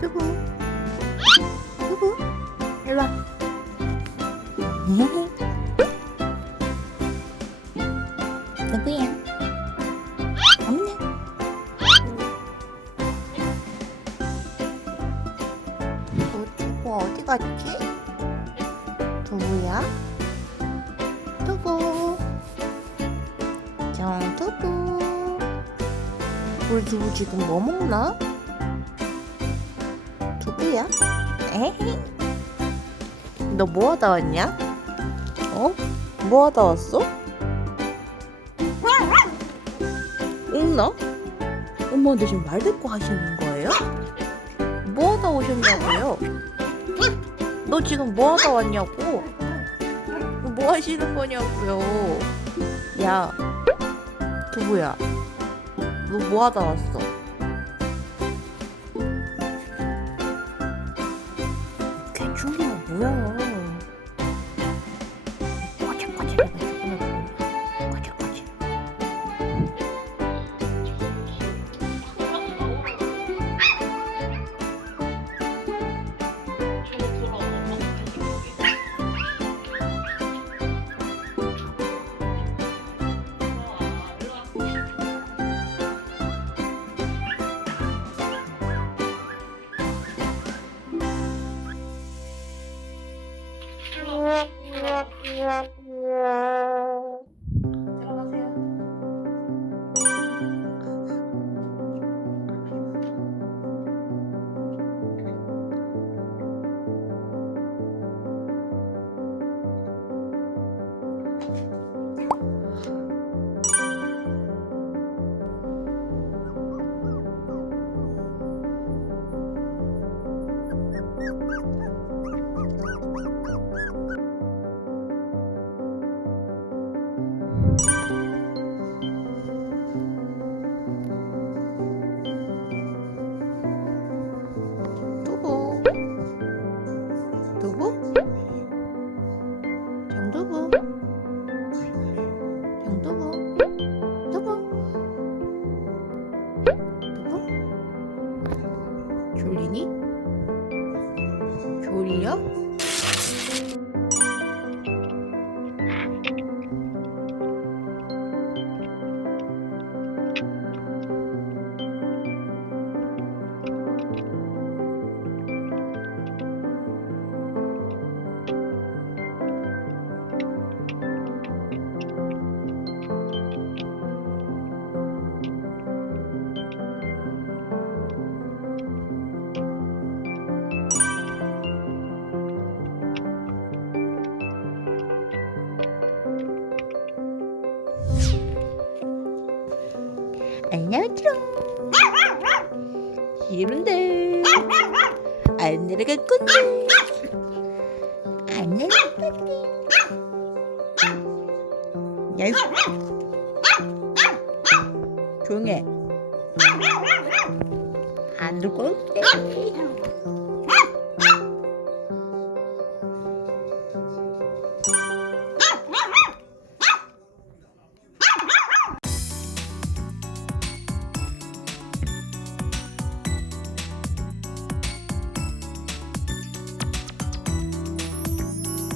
두부 두부 일로 와 갔지? 두부야? 두부 정두부 우리 두부 지금 뭐 먹나? 누구야? 에헤이. 너뭐 하다 왔냐? 어? 뭐 하다 왔어? 응나? 엄마한테 지금 말 대꾸 하시는 거예요? 뭐 하다 오셨냐고요? 너 지금 뭐 하다 왔냐고? 뭐 하시는 거냐고요? 야, 두부야, 너 뭐 하다 왔어? 두부 Julio 안녕하지롱 싫은데 안 건데 안 내려갈 건데 야 조용해. 안들 건데